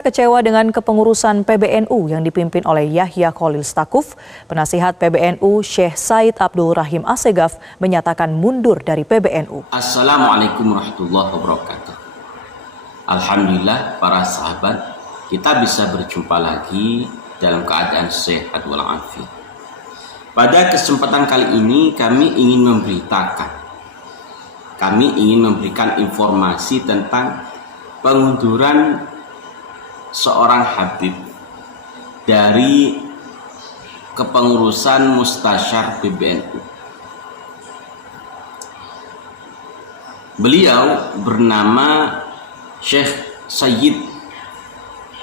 Kecewa dengan kepengurusan PBNU yang dipimpin oleh Yahya Khalil Stakuf, penasihat PBNU Syekh Said Abdul Rahim Assegaf menyatakan mundur dari PBNU. Assalamualaikum warahmatullahi wabarakatuh. Alhamdulillah para sahabat, kita bisa berjumpa lagi dalam keadaan sehat walafiat. Pada kesempatan kali ini kami ingin memberikan informasi tentang pengunduran seorang Habib dari kepengurusan Mustasyar PBNU. Beliau bernama Syekh Sayyid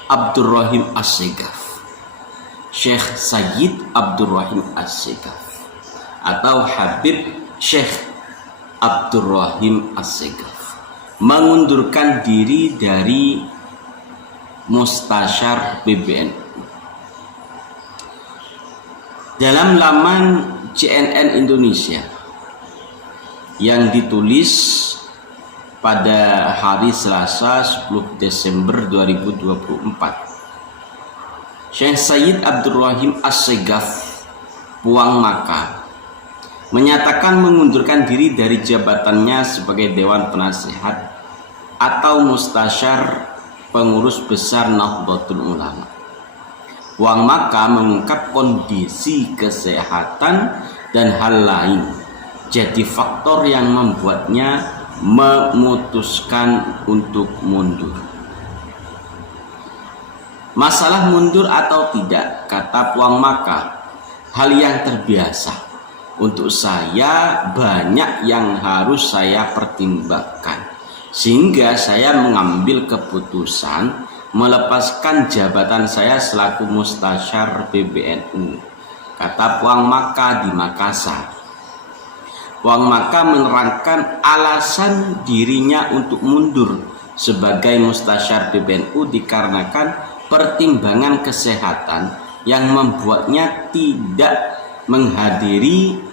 Abdul Rahim Assegaf. Syekh Sayyid Abdul Rahim Assegaf atau Habib Syekh Abdul Rahim Assegaf mengundurkan diri dari Mustasyar PBNU. Dalam laman CNN Indonesia yang ditulis pada hari Selasa 10 Desember 2024, Syekh Sayyid Abdul Rahim Assegaf Puang Maka menyatakan mengundurkan diri dari jabatannya sebagai Dewan Penasihat atau Mustasyar Pengurus Besar Nahdlatul Ulama. Puang Maka mengungkap kondisi kesehatan dan hal lain jadi faktor yang membuatnya memutuskan untuk mundur. Masalah mundur atau tidak, kata Puang Maka, hal yang terbiasa. Untuk saya banyak yang harus saya pertimbangkan, sehingga saya mengambil keputusan melepaskan jabatan saya selaku Mustasyar PBNU, kata Puang Maka di Makassar. Puang Maka menerangkan alasan dirinya untuk mundur sebagai Mustasyar PBNU dikarenakan pertimbangan kesehatan yang membuatnya tidak menghadiri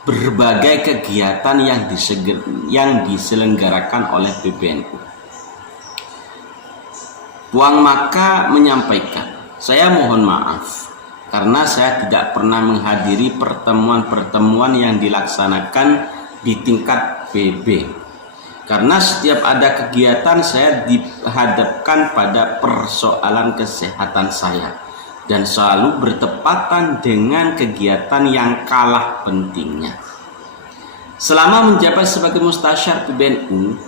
berbagai kegiatan yang diselenggarakan oleh PBNU. Puang Maka menyampaikan, saya mohon maaf karena saya tidak pernah menghadiri pertemuan-pertemuan yang dilaksanakan di tingkat PB. Karena setiap ada kegiatan saya dihadapkan pada persoalan kesehatan saya dan selalu bertepatan dengan kegiatan yang kalah pentingnya. Selama menjabat sebagai Mustasyar PBNU,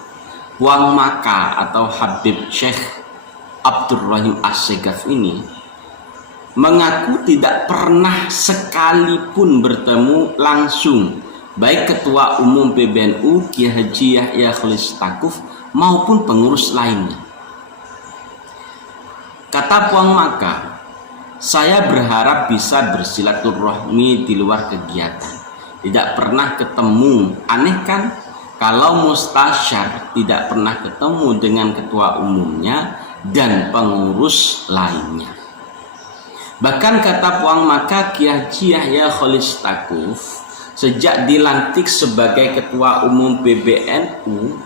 Puang Maka atau Habib Syekh Abdul Rahim Assegaf ini mengaku tidak pernah sekalipun bertemu langsung baik Ketua Umum PBNU Kiai Haji Yahya Khalil Stakuf maupun pengurus lainnya. Kata Puang Maka, saya berharap bisa bersilaturahmi di luar kegiatan. Tidak pernah ketemu. Aneh kan? Kalau Mustasyar tidak pernah ketemu dengan ketua umumnya dan pengurus lainnya. Bahkan kata Puang Maka, Kiai Haji Yahya Khalil Stakuf sejak dilantik sebagai ketua umum PBNU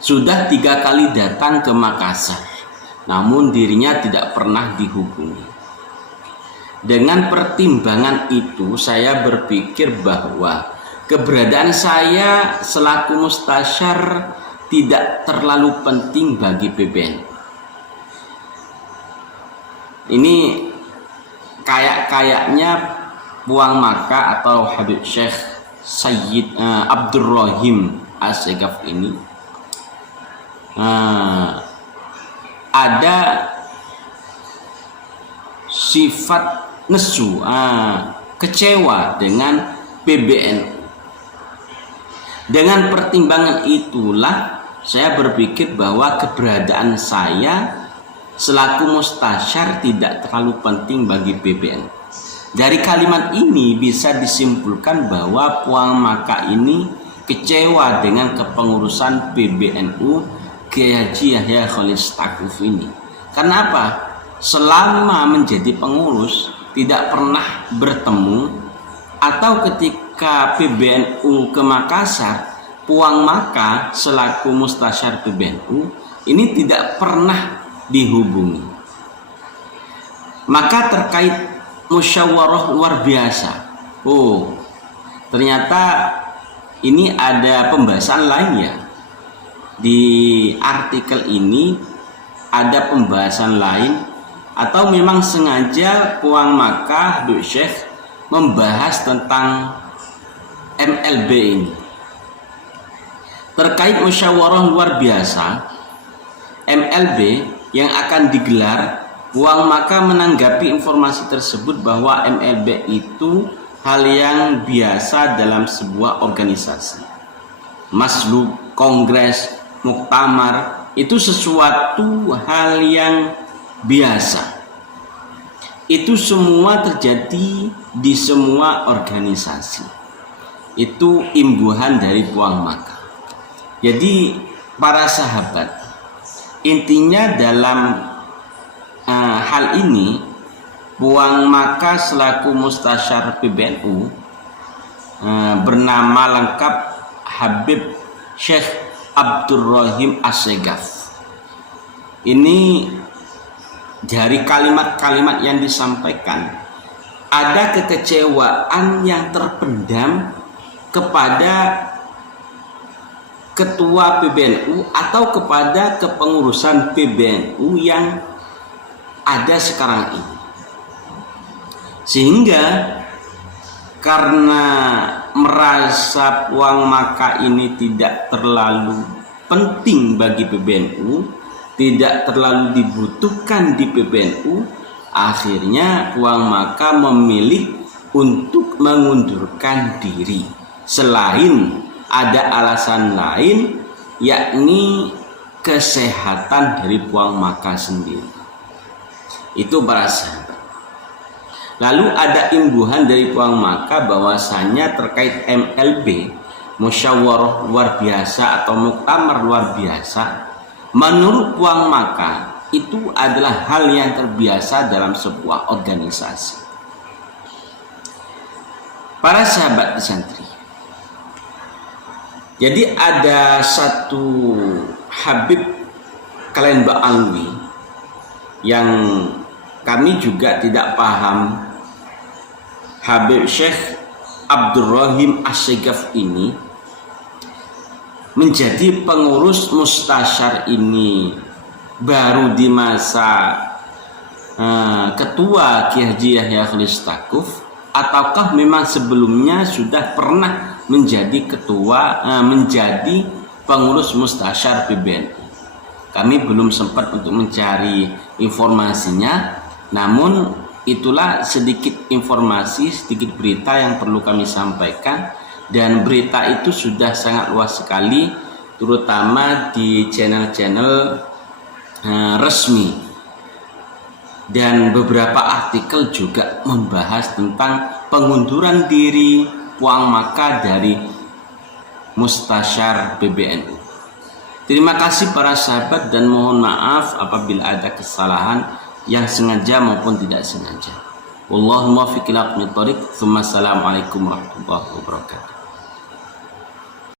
sudah 3 kali datang ke Makassar, namun dirinya tidak pernah dihubungi. Dengan pertimbangan itu, saya berpikir bahwa keberadaan saya selaku Mustasyar tidak terlalu penting bagi PBNU. Ini kayaknya Puang Maka atau Habib Syekh Sayyid Abdul Rahim Assegaf ini ada sifat nesu, kecewa dengan PBNU. Dengan pertimbangan itulah saya berpikir bahwa keberadaan saya selaku Mustasyar tidak terlalu penting bagi PBNU. Dari kalimat ini bisa disimpulkan bahwa Puang Maka ini kecewa dengan kepengurusan PBNU Kiai Haji Yahya Khalil Stakuf ini. Karena apa? Selama menjadi pengurus tidak pernah bertemu, atau ketika PBNU ke Makassar, Puang Maka selaku Mustasyar PBNU ini tidak pernah dihubungi. Maka terkait musyawarah luar biasa, ternyata ini ada pembahasan lain ya. Di artikel ini ada pembahasan lain, atau memang sengaja Puang Makkah Habib Syekh membahas tentang MLB ini. Terkait musyawarah luar biasa MLB yang akan digelar, Puang Makkah menanggapi informasi tersebut bahwa MLB itu hal yang biasa dalam sebuah organisasi. Masluk, kongres, muktamar itu sesuatu hal yang biasa. Itu semua terjadi di semua organisasi. Itu imbuhan dari Puang Makkah. Jadi para sahabat, intinya dalam hal ini Puang Makkah selaku mustasyar PBNU bernama lengkap Habib Syekh Abdurrahim Assegaf. Ini dari kalimat-kalimat yang disampaikan ada kekecewaan yang terpendam kepada ketua PBNU atau kepada kepengurusan PBNU yang ada sekarang ini. Sehingga karena merasa Puang Makkah ini tidak terlalu penting bagi PBNU, tidak terlalu dibutuhkan di PBNU, akhirnya Puang Makkah memilih untuk mengundurkan diri. Selain ada alasan lain, yakni kesehatan dari Puang Makkah sendiri. Itu para sahabat. Lalu ada imbuhan dari Puang Makkah bahwasanya terkait MLB, musyawarah luar biasa atau muktamar luar biasa, menurut Puang Makkah itu adalah hal yang terbiasa dalam sebuah organisasi. Para sahabat di santri, jadi ada satu Habib kalian Ba'alwi yang kami juga tidak paham. Habib Syekh Abdurrahim Assegaf ini menjadi pengurus mustasyar ini baru di masa ketua Kiai Haji Yahya Khalil Stakuf, ataukah memang sebelumnya sudah pernah menjadi ketua, menjadi pengurus mustasyar PBNU. Kami belum sempat untuk mencari informasinya, namun itulah sedikit informasi, sedikit berita yang perlu kami sampaikan. Dan berita itu sudah sangat luas sekali, terutama di channel-channel resmi. Dan beberapa artikel juga membahas tentang pengunduran diri Puang Makkah dari mustasyar PBNU. Terima kasih para sahabat dan mohon maaf apabila ada kesalahan yang sengaja maupun tidak sengaja. Wallahumma fiqil aqmi thoriq. Assalamualaikum warahmatullahi wabarakatuh.